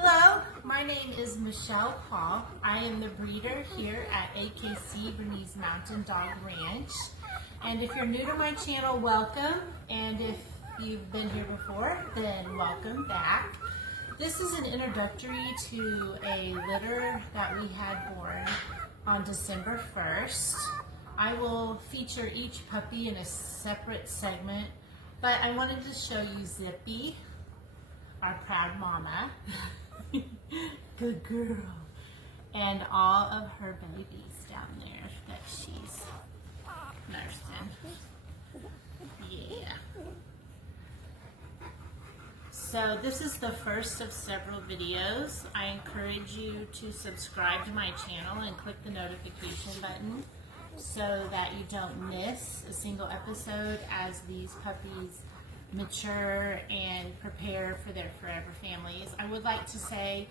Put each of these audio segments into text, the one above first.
Hello, my name is Michelle Paul. I am the breeder here at AKC Bernese Mountain Dog Ranch. And if you're new to my channel, welcome. And if you've been here before, then welcome back. This is an introductory to a litter that we had born on December 1st. I will feature each puppy in a separate segment, but I wanted to show you Zippy, our proud mama. Good girl. And all of her babies down there that she's nursing. Yeah. So this is the first of several videos. I encourage you to subscribe to my channel and click the notification button so that you don't miss a single episode as these puppies mature and prepare for their forever families. I would like to say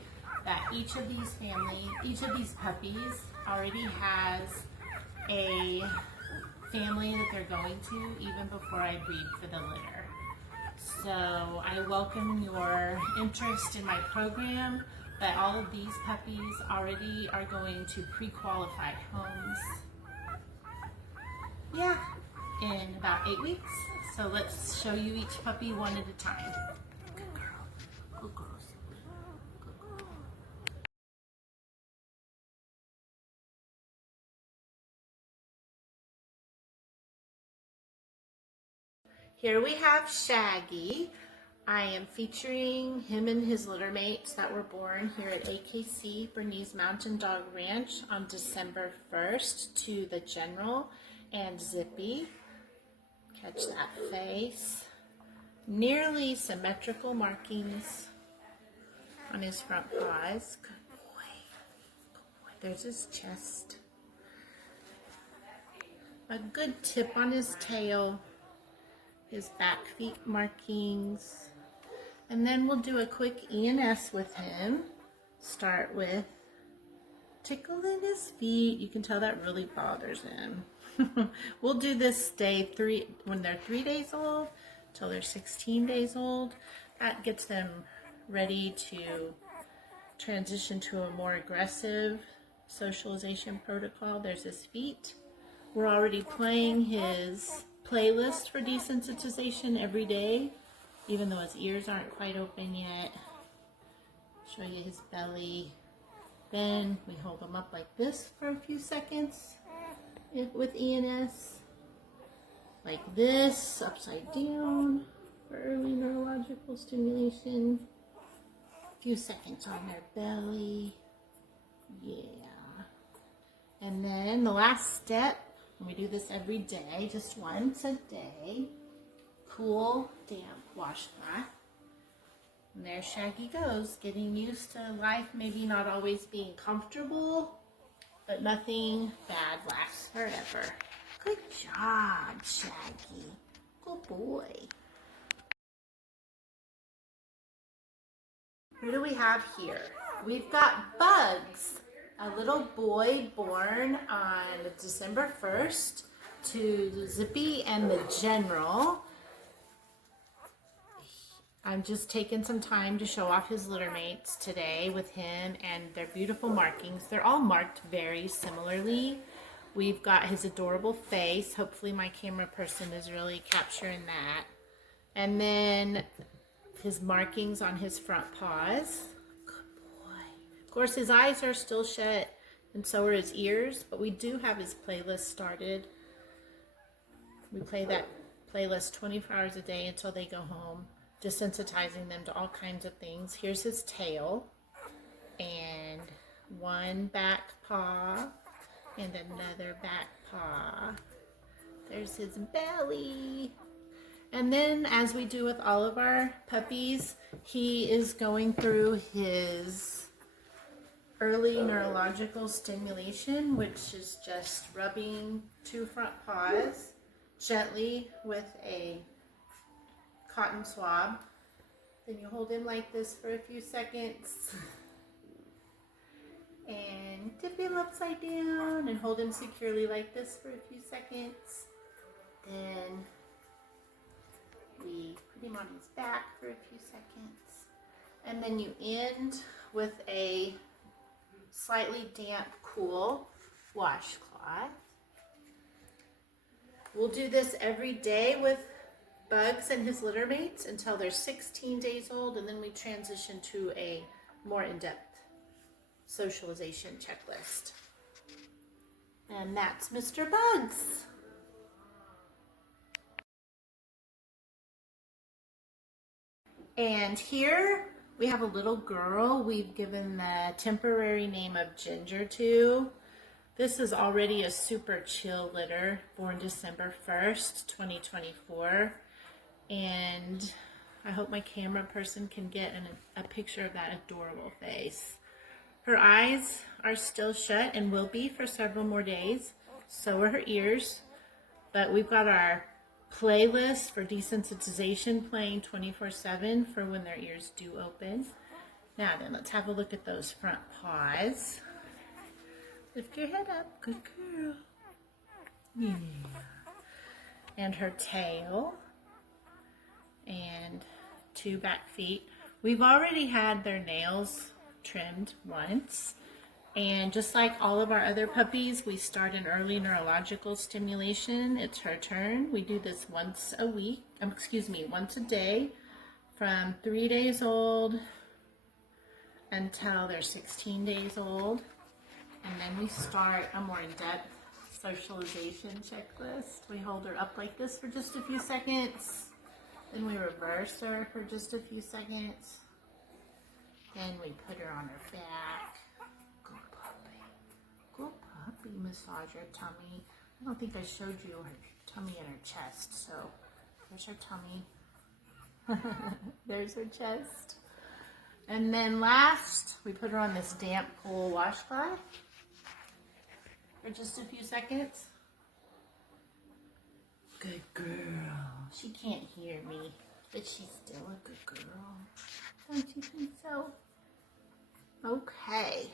that each of these puppies already has a family that they're going to even before I breed for the litter. So I welcome your interest in my program, but all of these puppies already are going to pre-qualified homes. Yeah, in about 8 weeks. So let's show you each puppy one at a time. Good girl. Good girl. Good girl. Here we have Shaggy. I am featuring him and his litter mates that were born here at AKC Bernese Mountain Dog Ranch on December 1st to the General and Zippy. Catch that face. Nearly symmetrical markings on his front paws. Good boy. Good boy. There's his chest. A good tip on his tail. His back feet markings. And then we'll do a quick E&S with him. Start with tickling his feet. You can tell that really bothers him. We'll do this day when they're 3 days old till they're 16 days old. That gets them ready to transition to a more aggressive socialization protocol. There's his feet. We're already playing his playlist for desensitization every day, even though his ears aren't quite open yet. Show you his belly. Then we hold him up like this for a few seconds with E&S, like this, upside down for early neurological stimulation. A few seconds on their belly. Yeah. And then the last step, and we do this every day, just once a day, cool, damp washcloth. And there Shaggy goes, getting used to life, maybe not always being comfortable, but nothing bad lasts forever. Good job, Shaggy. Good boy. Who do we have here? We've got Bugs, a little boy born on December 1st to Zippy and the General. I'm just taking some time to show off his litter mates today with him and their beautiful markings. They're all marked very similarly. We've got his adorable face. Hopefully my camera person is really capturing that. And then his markings on his front paws. Good boy. Of course his eyes are still shut and so are his ears, but we do have his playlist started. We play that playlist 24 hours a day until they go home, desensitizing them to all kinds of things. Here's his tail, and one back paw, and another back paw. There's his belly. And then, as we do with all of our puppies, he is going through his early neurological stimulation, which is just rubbing two front paws gently with a cotton swab. Then you hold him like this for a few seconds and tip him upside down and hold him securely like this for a few seconds. Then we put him on his back for a few seconds And then you end with a slightly damp, cool washcloth. We'll do this every day with Bugs and his litter mates until they're 16 days old, and then we transition to a more in-depth socialization checklist. And that's Mr. Bugs. And here we have a little girl we've given the temporary name of Ginger to. This is already a super chill litter, born December 1st, 2024. And I hope my camera person can get a picture of that adorable face. Her eyes are still shut and will be for several more days. So are her ears. But we've got our playlist for desensitization playing 24/7 for when their ears do open. Now then, let's have a look at those front paws. Lift your head up, good girl. Yeah. And her tail. And 2 back feet. We've already had their nails trimmed once. And just like all of our other puppies, we start an early neurological stimulation. It's her turn. We do this once a week, once a day from 3 days old until they're 16 days old. And then we start a more in-depth socialization checklist. We hold her up like this for just a few seconds. Then we reverse her for just a few seconds. Then we put her on her back. Good puppy. Good puppy. Massage her tummy. I don't think I showed you her tummy and her chest. So there's her tummy. There's her chest. And then last, we put her on this damp, cool washcloth for just a few seconds. Good girl. She can't hear me, but she's still a good girl. Don't you think so? Okay.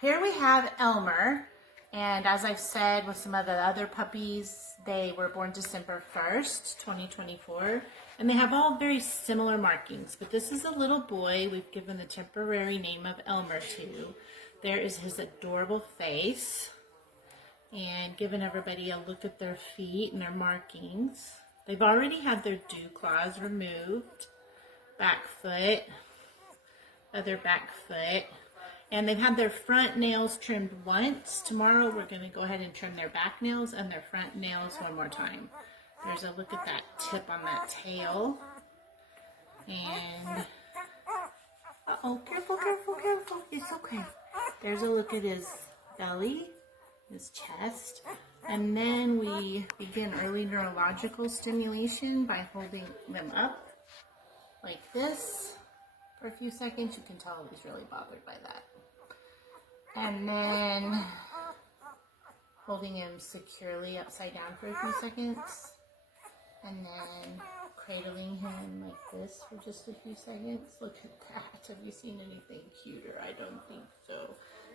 Here we have Elmer, and as I've said with some of the other puppies, they were born December 1st, 2024, and they have all very similar markings, but this is a little boy we've given the temporary name of Elmer to. There is his adorable face, and giving everybody a look at their feet and their markings. They've already had their dewclaws removed, back foot, other back foot, and they've had their front nails trimmed once. Tomorrow we're going to go ahead and trim their back nails and their front nails one more time. There's a look at that tip on that tail. And, uh-oh, careful, careful, careful. It's okay. There's a look at his belly, his chest. And then we begin early neurological stimulation by holding them up like this for a few seconds. You can tell he's really bothered by that. And then holding him securely upside down for a few seconds. And then cradling him like this for just a few seconds. Look at that. Have you seen anything cuter? I don't think so.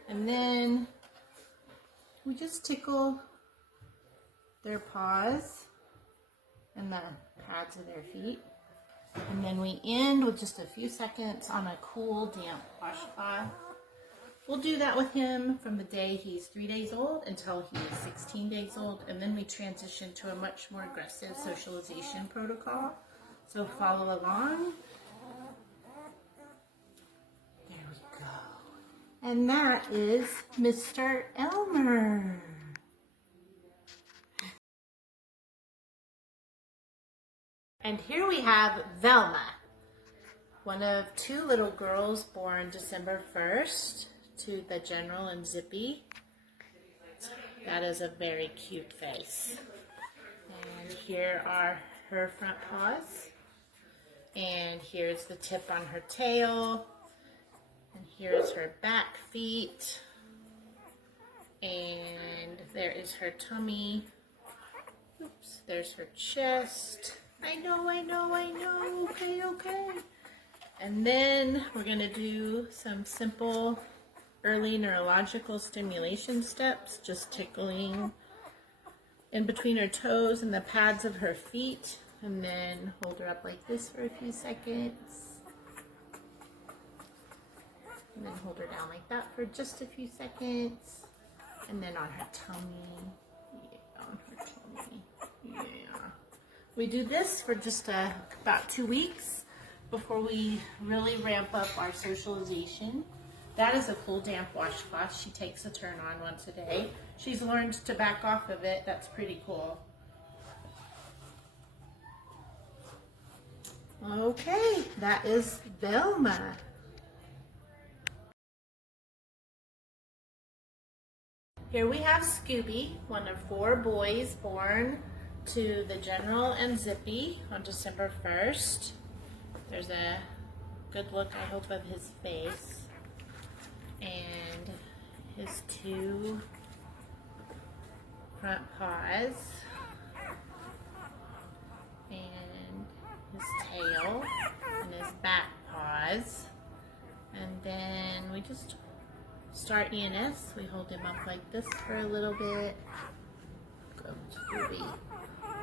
And then we just tickle their paws and the pads of their feet. And then we end with just a few seconds on a cool, damp washcloth. We'll do that with him from the day he's 3 days old until he's 16 days old. And then we transition to a much more aggressive socialization protocol. So follow along. There we go. And that is Mr. Elmer. And here we have Velma, one of 2 little girls born December 1st to the General and Zippy. That is a very cute face. And here are her front paws. And here's the tip on her tail. And here's her back feet. And there is her tummy. Oops, there's her chest. I know. Okay. And then we're going to do some simple early neurological stimulation steps, just tickling in between her toes and the pads of her feet And then hold her up like this for a few seconds. And then hold her down like that for just a few seconds. And then on her tummy. Yeah, on her tummy. Yeah. We do this for just about 2 weeks before we really ramp up our socialization. That is a cool damp washcloth. She takes a turn on once a day. She's learned to back off of it. That's pretty cool. Okay, that is Velma. Here we have Scooby, one of 4 boys born to the General and Zippy on December 1st. There's a good look, I hope, of his face. And his 2 front paws. And his tail. And his back paws. And then we just start ENS. We hold him up like this for a little bit. Go Scooby.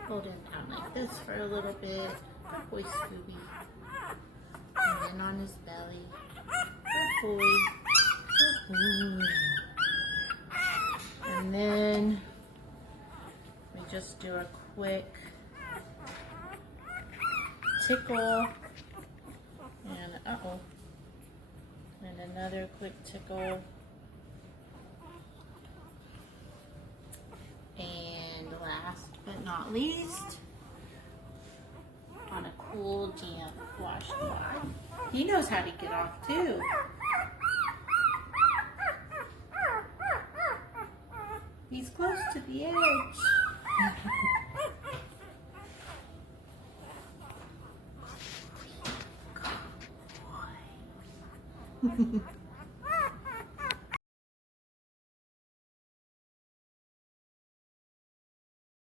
Hold him down like this for a little bit. Good boy, Scooby. And then on his belly. Good boy. Good boy. And then we just do a quick tickle. And uh-oh. And another quick tickle. And last but not least, on a cool damp washcloth. He knows how to get off too. He's close to the edge. Good boy.